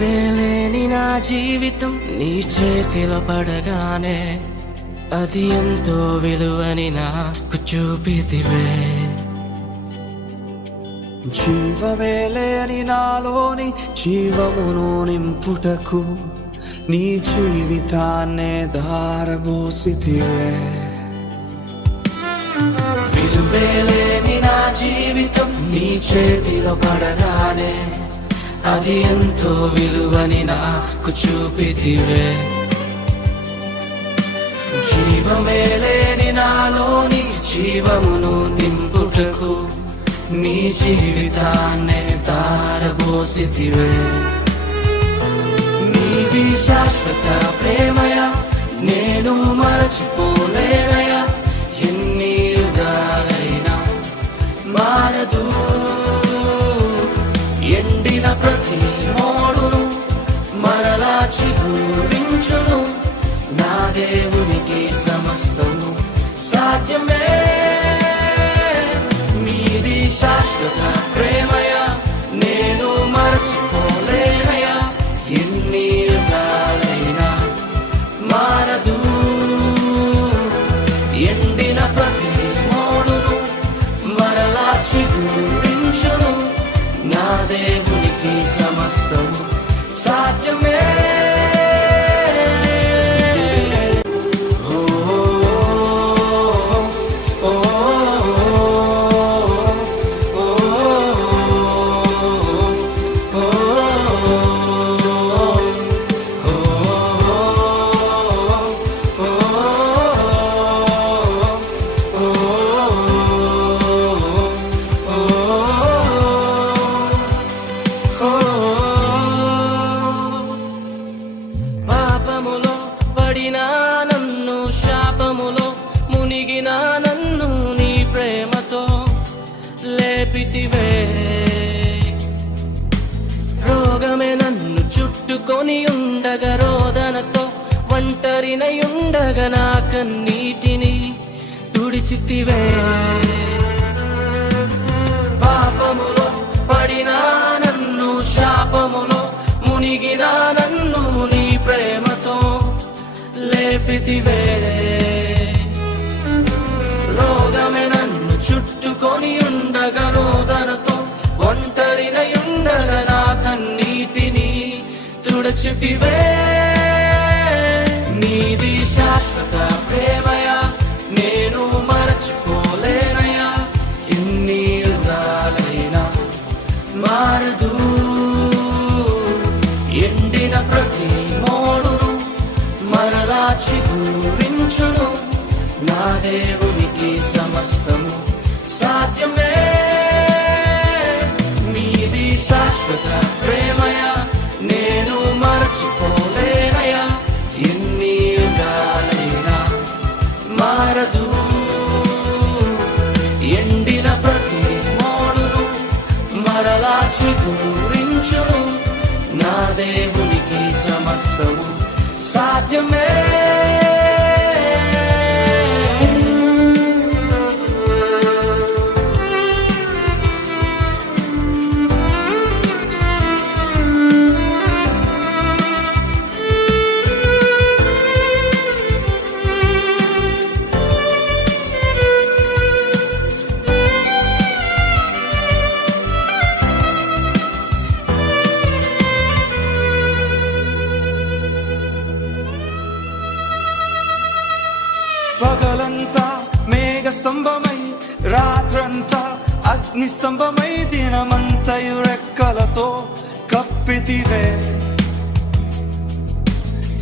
విలువేలేని నా జీవితం నీ చేతిలో పడగానే అది ఎంతో విలువని నాకు చూపితివే. జీవమేలేని నాలోని జీవమును నింపుటకు నీ జీవితాన్నే ధారబోసితివే. విలువేలేని నా జీవితం నీ చేతిలో పడగానే అది ఎంతో విలువని నాకు చూపితివే. జీవమేలేని నాలోని జీవమును నింపుటకు నీ జీవితాన్నే ధారబోసితివే. నీది శాశ్వత ప్రేమయ నేను మరచిపోలేనయా, ఎన్ని యుగాలైనా మారదు. ఎండిన ప్రతి మోడును మరలా చిగురించును, నా దేవునికి సమస్తము సాధ్యమే. నీది శాశ్వత ప్రేమయ నేను మరచిపోలేనయా, ఎన్ని యుగాలైనా మారదు. ఎండిన ప్రతి మోడును మరలా చిగురించును, నా దేవునికి సమస్తము సాధ్యమే. పాపములో పడినా నన్ను, శాపములో మునిగినా నన్ను నీ ప్రేమతో లేపితివే. రోగమే నన్ను చుట్టుకొని ఉండగా, రోదనతో ఒంటరినయుండగా నా కన్నీటిని తుడిచితివే. పాపములో పడినా నన్ను, శాపములో మునిగినా నన్ను నీ ప్రేమతో లేపితివే. రోగమే నన్ను చుట్టుకొని ఉండగా, రోదనతో ఒంటరినయుండగా నా కన్నీటిని తుడచితివే. నీది శాశ్వత ప్రేమయ నేను మరచిపోలేనయా, ఎన్ని యుగాలైనా మారదు. ఎండిన ప్రతి మోడును మరలా చిగురించును, నా దేవునికి సమస్తము సాధ్యమే. నీది శాశ్వత ప్రేమయ నేను మరచిపోలేనయా, ఎన్ని యుగాలైనా మారదు. ఎండిన ప్రతి మోడును మరలా చిగురించును, నా దేవునికి సమస్తము సాధ్యమే. పగలంతా మేఘ స్తంభమై, రాత్రంతా అగ్ని స్తంభమై, దినమంతయు రెక్కలతో కప్పితివే.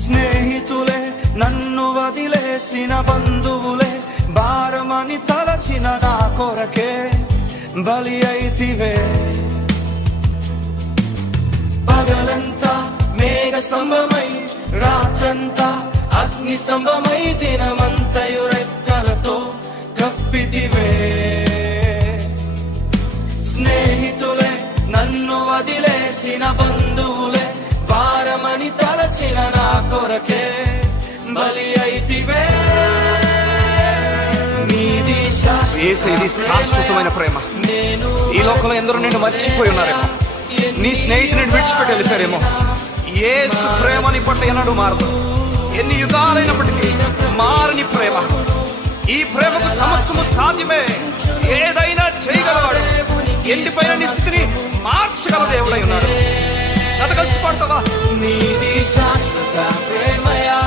స్నేహితులే నన్ను వదిలేసిన బంధువులే భారమని తలచిన నా కొరకే బలి అయితివే. పగలంతా మేఘ స్తంభమై, రాత్రంతా అగ్ని స్తంభమై, దినమంతయు రెక్కలతో కప్పితివే. స్నేహితులే నన్ను వదిలేసిన బంధువులే భారమని తలచిన నా కొరకే బలి అయితివే. యేసయ్య శాశ్వతమైన ప్రేమ. ఈ లోకంలో ఎందరో నిన్ను మర్చిపోయి ఉన్నారేమో, నీ స్నేహితుని విడిచిపెట్టి వెళ్ళిపోయారేమో. యేసు ప్రేమ నీ పట్ల ఎన్నడూ మారదు. ఎన్ని యుగాలైనప్పటికీ మారని ప్రేమ. ఈ ప్రేమకు సమస్తము సాధ్యమే. ఏదైనా చేయగలవాడు. ఎండిపోయిన నీ స్థితిని మార్చగల దేవుడై ఉన్నాడు. కథ కలిసి పాడతావా? నీది శాశ్వత ప్రేమయా,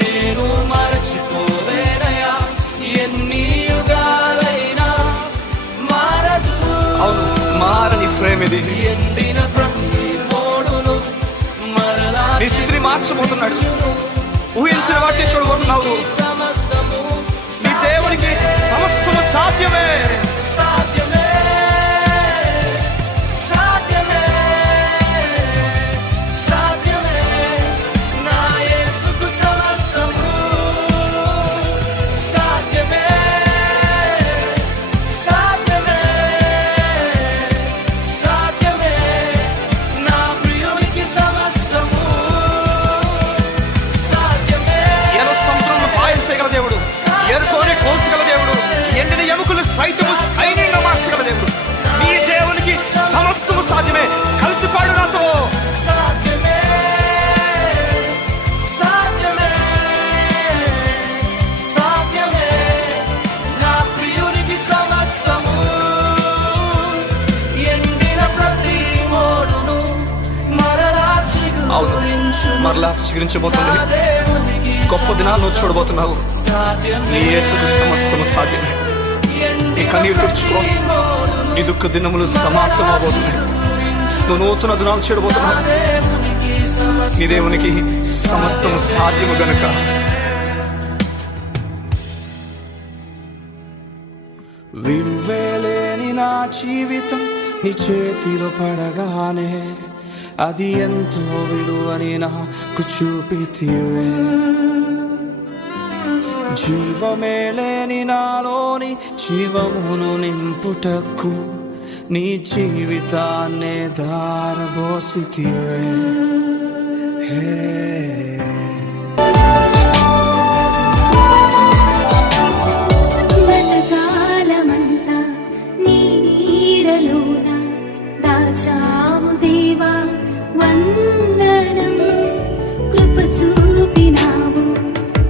నేను మరచిపోలేనయా, ఎన్ని యుగాలైనా మారదు. అవును, మారని ప్రేమ ఇది. ఎండిన ప్రతి మోడును మరలా నీ స్థితిని మార్చబోతున్నాడు. ఊహించిన వాటిని చూడబోతున్నావు. సమస్తము నీ దేవునికి సమస్తము సాధ్యమే. సాధ్యమే, సాధ్యమే, సాధ్యమే. నా యేసుకు సమస్తము సాధ్యమే, సాధ్యమే, సాధ్యమే. నా ప్రియునికి సమస్తము సాధ్యమే. ఎర్ర సముద్రంలో పాయం చేయగల దేవుడు, ఎరుకోని కోల్చగల దేవుడు, ఎండిన ఎముకలు సైతము సైన్యంగా మార్చగల దేవుడు. నీ దేవునికి సమస్తము సాధ్యమే. కలిసి పాడు నాతో. సాధ్యమే, సాధ్యమే, సాధ్యమే. నా ప్రియునికి సమస్తము. ఎండిన ప్రతి మోడును మరలా అవును, మరలా చిగురించబోతుంది. నా దేవునికి గొప్ప దినాలు నువ్వు చూడబోతున్నావు. సాధ్యమే. నీ యేసుకు సమస్తము సాధ్యమే. నీ కన్నీరు తుడుచుకో. నీ దుఃఖ దినములు సమాప్తం అవబోతున్నాయి. నువ్వు నూతన దినాలు చూడబోతున్నావు. నీ దేవునికి సమస్తము సాధ్యము గనుక. విడువేలేని నా జీవితం నీ చేతిలో పడగానే అది ఎంతో విలువని నాకు చూపితివే. జీవమే లేని నాలోని జీవమును నింపుటకు నీ జీవితాన్నే దారబోసితివే. హే గతకాలమంతా నీ నీడలోన దాచావు దేవా, వందనం. కృప చూపినావు,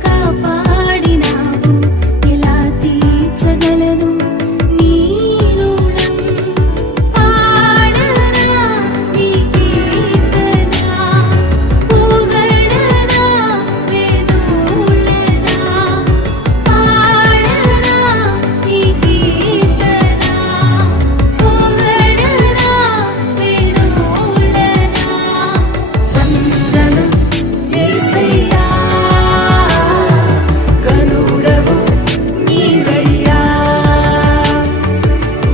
కాపాడినావు, ఎలా తీర్చగలను నీ రుణం. పాడనా నీ కీర్తన, పొగడనా వేదోళ్ళనా. పాడనా నీ కీర్తన, పొగడనా వేదోళ్ళనా. వందనం యేసయ్యా, గనుడవు నీవయ్యా.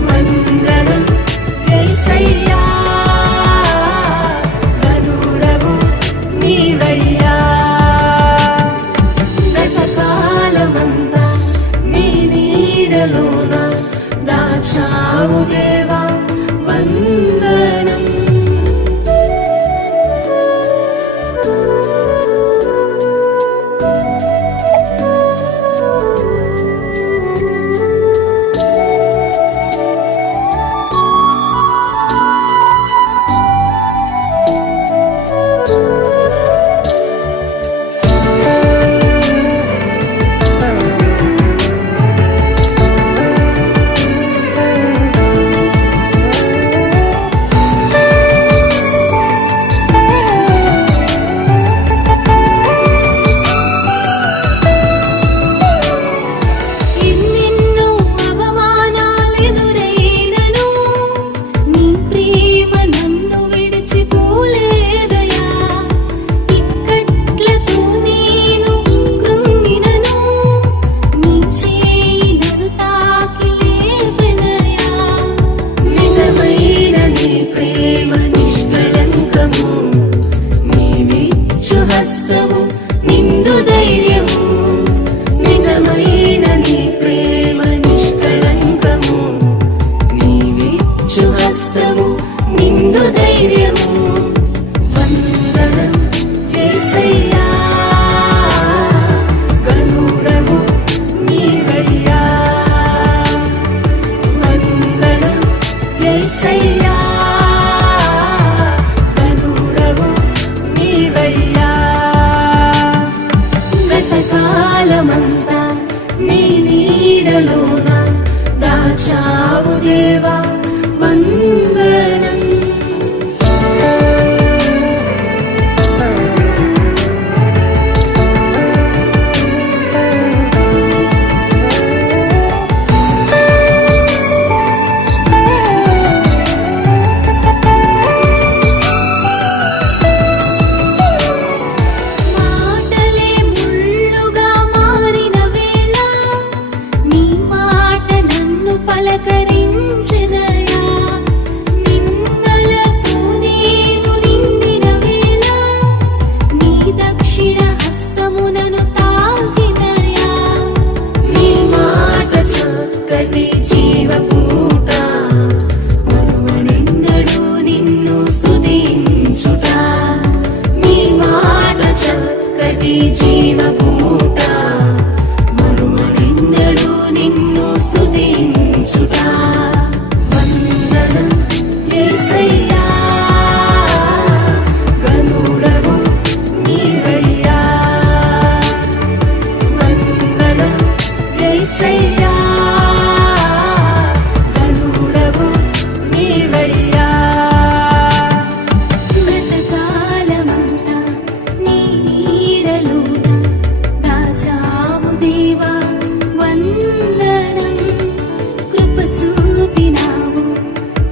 వందనం యేసయ్యా, గనుడవు నీవయ్యా. గతకాలమంతా నీ నీడలోన దాచావు దేవా, వందనం. ఎన్నెన్నో అవమానాలెదురైనను నీ ప్రేమ నన్ను విడిచిపోలేదయా. ఇక్కట్లతో నేను కృంగినను నీ చేయి నన్ను తాకి లేపెదయా. నిజమైన నీ ప్రేమ నిష్కళంకము, నీవిచ్చు హస్తము నిండు ధైర్యము. నిజమైన నీ ప్రేమ నిష్కళంకము, నీవిచ్చు హస్తము నిండు ధైర్యము. వందనం యేసయ్యా, గనుడవు నీవయ్యా. వందనం యేసయ్యా, గనుడవు నీవయ్యా. సమస్తమునను తాకినయా నీ మాట చక్కటి జీవపూట మరువనెన్నడూ నిన్ను స్తుతించుట నీ మాట చక్కటి జీవపూట మరువనెన్నడూ నిన్ను స్తుతించుట వందనం యేసయ్యా గనుడవు నీవయ్యా వందనం యేసయ్యా గనుడవు నీవయ్యా గతకాలమంతా నీ నీడలోన దాచావు దేవా వందనం కృప చూపినావు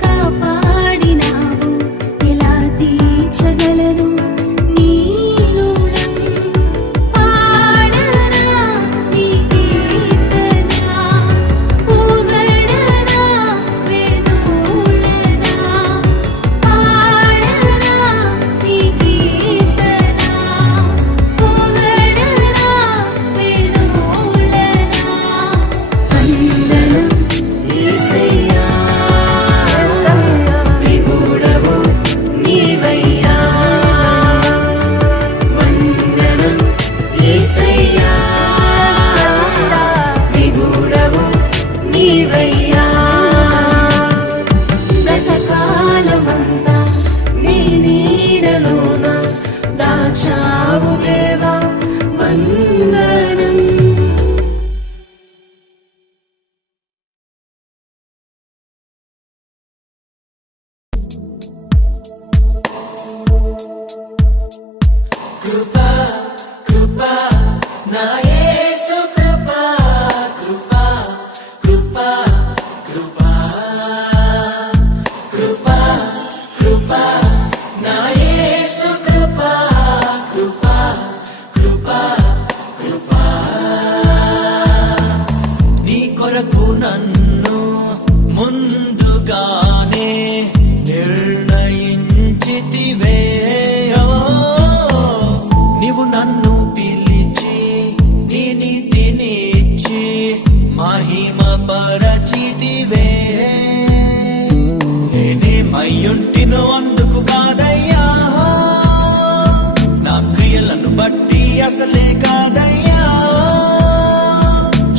కాపాడినావు ఎలా తీర్చగలను నీ రుణం పాడనా నీ కీర్తన పొగడనా వేదోళనా పాడనా నీ కీర్తన పొగడనా వేదోళనా వందనం యేసయ్యా విభుడవు నీవయ్యా వందనం యేసయ్యా విభుడవు నీవయ్యా గతకాలమంతా నీ నీడలోన దాచావు దేవా వందనం నీ కొరకు నన్ను ముందుగానే నిర్ణయించితివే నీవు నన్ను పిలిచి నీ నీతినిచ్చి మహిమ పరచితివే నేనేమయ్యుంటినో అందుకు కాదయ్యా నా క్రియలను బట్టి అసలే కాదయ్యా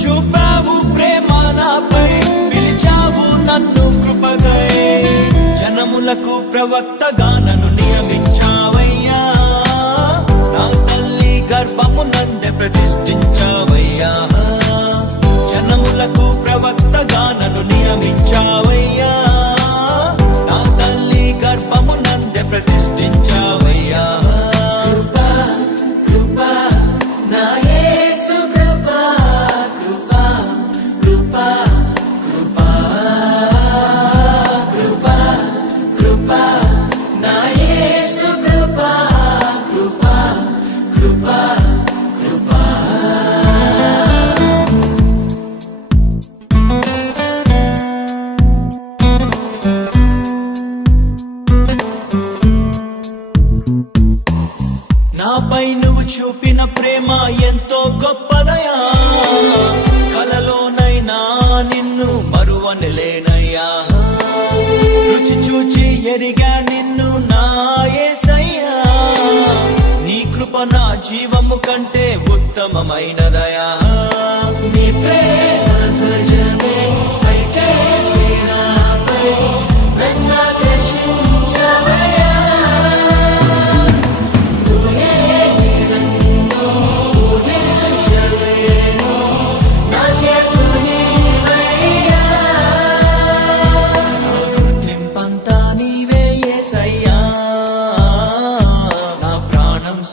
చూపావు ప్రేమ నాపై పిలిచావు నన్ను కృపగై జనములకు ప్రవక్తగా నన్ను నియమించావయ్యా నా తల్లి గర్భమునందే ప్రతిష్ఠించావయ్యా జనములకు ప్రవక్తగా నన్ను నియమించావయ్యా నా తల్లి గర్భమునందే ప్రతిష్ఠించావయ్యా నాపై నువ్వు చూపిన ప్రేమ ఎంతో గొప్పదయా కలలోనైనా నిన్ను మరువనలేనయ్యా రుచి చూచి ఎరిగా నిన్ను నా యేసయ్యా నీ కృప నా జీవము కంటే ఉత్తమమైనదయా నీ ప్రేమ ధ్వజమే అయితే నాపై నన్నాకర్షించవయ్యా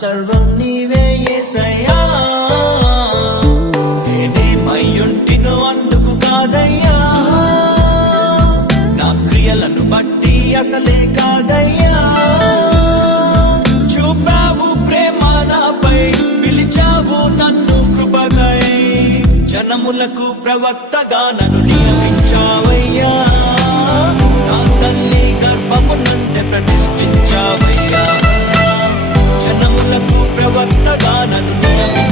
సర్వం నీవే యేసయ్యా నేనేమయ్యుంటినో అందుకు కాదయ్యా నా క్రియలను బట్టి అసలే కాదయ్యా చూపావు ప్రేమ నాపై పిలిచావు నన్ను కృపగై జనములకు ప్రవక్తగా నన్ను నియమించావయ్యా నా తల్లి గర్భమునందే ప్రతిష్ఠించావయ్యా జనములకు ప్రవక్తగా నన్ను నియమించావయ్యా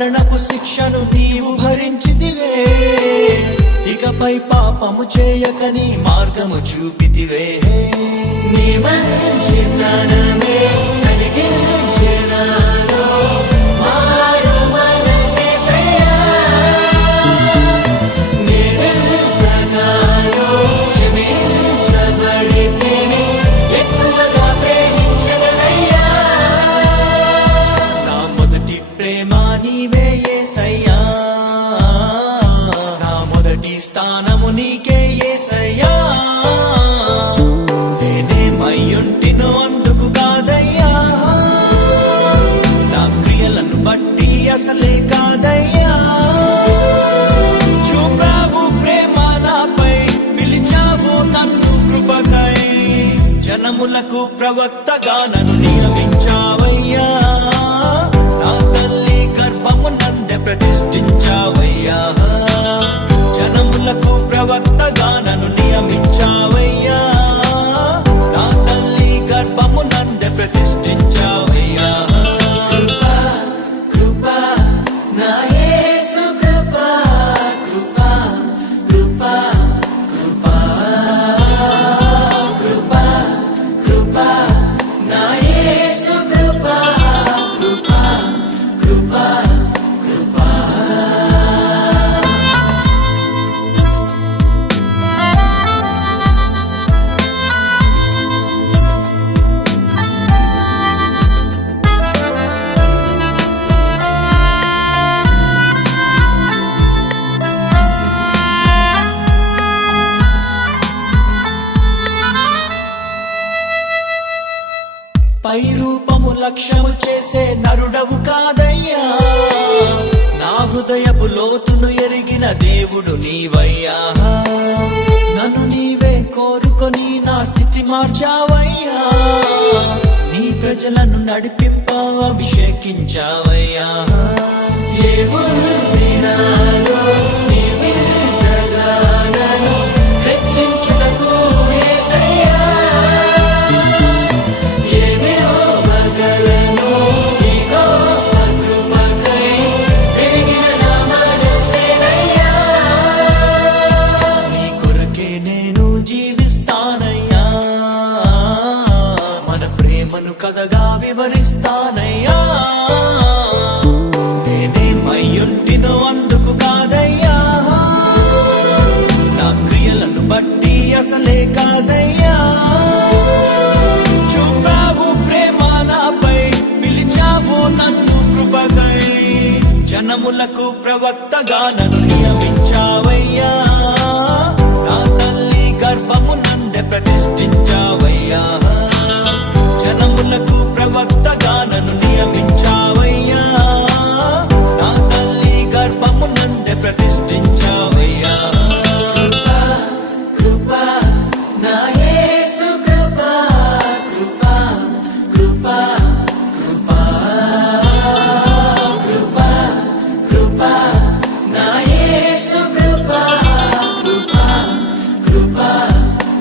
మరణపు శిక్షను నీవు భరించితివే, ఇకపై పాపము చేయక నీ మార్గము చూపితివే. నీ మంచి జ్ఞానమే కలిగించే నాలో మారు మనసేసయ్యా. నేనెంతగానో క్షమించబడితిని, ఎక్కువగా ప్రేమించదనయ్యా. నా మొదటి ప్రేమ నీవే యేసయ్యా, నా మొదటి స్థానము నీకే యేసయ్యా. నేనేమయ్యుంటినో అందుకు కాదయ్యా, నా క్రియలను బట్టి అసలే కాదయ్యా. చూపావు ప్రేమ నాపై, పిలిచావు నన్ను కృపకై, జనములకు ప్రవక్తగా నన్ను నియమించావయ్యా. నా తల్లి గర్భము నందే ప్రతిష్ఠించావయ్యా, జనములకు ప్రవక్తగా నన్ను నియమించావయ్యా. నా తల్లి గర్భము నందే ప్రతిష్ఠించావయ్యా. కృపా నా యేసు కృపా, కృపా కృపా కృపా కృపా కృపా నా యేసు కృపా, కృపా కృపా కృపా. పై రూపము లక్ష్యము చేసే నరుడవు కాదయ్యా, నా హృదయపు లోతును ఎరిగిన దేవుడు నీవయ్యా. నన్ను నీవే కోరుకొని నా స్థితి మార్చావయ్యా, నీ ప్రజలను నడిపింప అభిషేకించావయ్యా. ఏముంది నాలో నీ వింతగానను హెచ్చించుటకు యేసయ్యా. ఏమి ఇవ్వగలను నీ గొప్ప కృపకై, పెరిగిన నా మనస్సేనయ్యా. నీ కొరకే నేను జీవిస్తానయ్యా, మన ప్రేమను కథగా వివరిస్తానయ్యా. నేనేమయ్యుంటినో అందుకు కాదయ్యా, నా క్రియలను బట్టి అసలే కాదయ్యా. చూపావు ప్రేమ నాపై, పిలిచావు నన్ను కృపకై, జనములకు ప్రవక్తగా నన్ను నియమించావయ్యా. నా తల్లి గర్భము నందే ప్రతిష్ఠించావయ్యా, జనములకు ప్రవక్తగా నన్ను నియమించావయ్యా. నా తల్లి గర్భము నందే ప్రతిష్ఠించావయ్యా. కృపా నా యేసు కృపా, కృపా కృపా కృపా కృపా కృపా నా యేసు కృపా, కృపా కృపా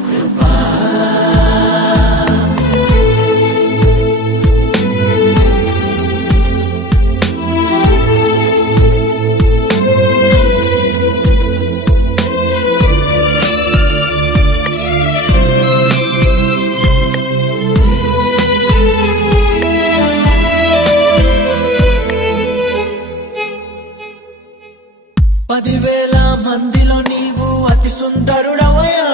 కృపా. పదివేల మందిలో నీవు అతి సుందరుడవయ్యా,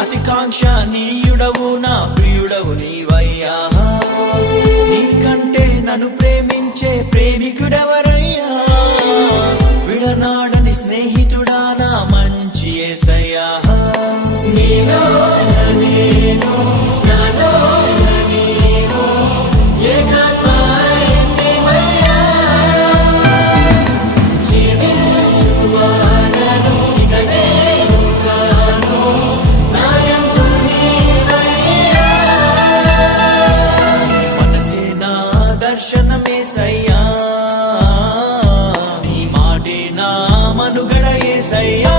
అతి కాంక్షణీయుడవు నా ప్రియుడవు నీవయ్యా. నీకంటే నన్ను ప్రేమించే ప్రేమికుడెవరయ్యా, విడనాడని స్నేహితుడా నా మంచి యేసయ్యా. నీలో నేను నాలో నీవు ఏకాత్మయ్యా. జీవించువాడను ఇక నేను కాను, నాయందు నీవయ్యా. మనసే నా దర్శనమేసయ్యా, నీ మాటే నా మనుగడ యేసయ్యా.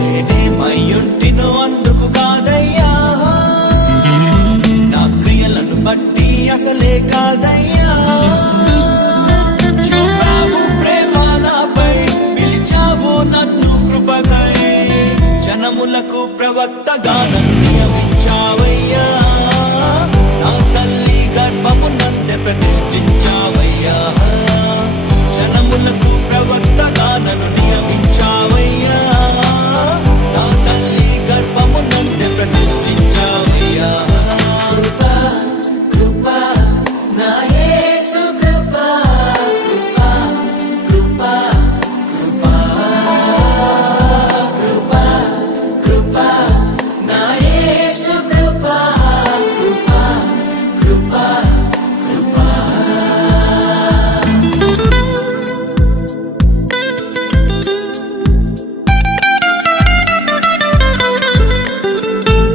నేనేమయ్యుంటినో అందుకు కాదయ్యా, నా క్రియలను బట్టి అసలే కాదయ్యా. జనములకు ప్రవక్తగా నన్ను నియమించావు.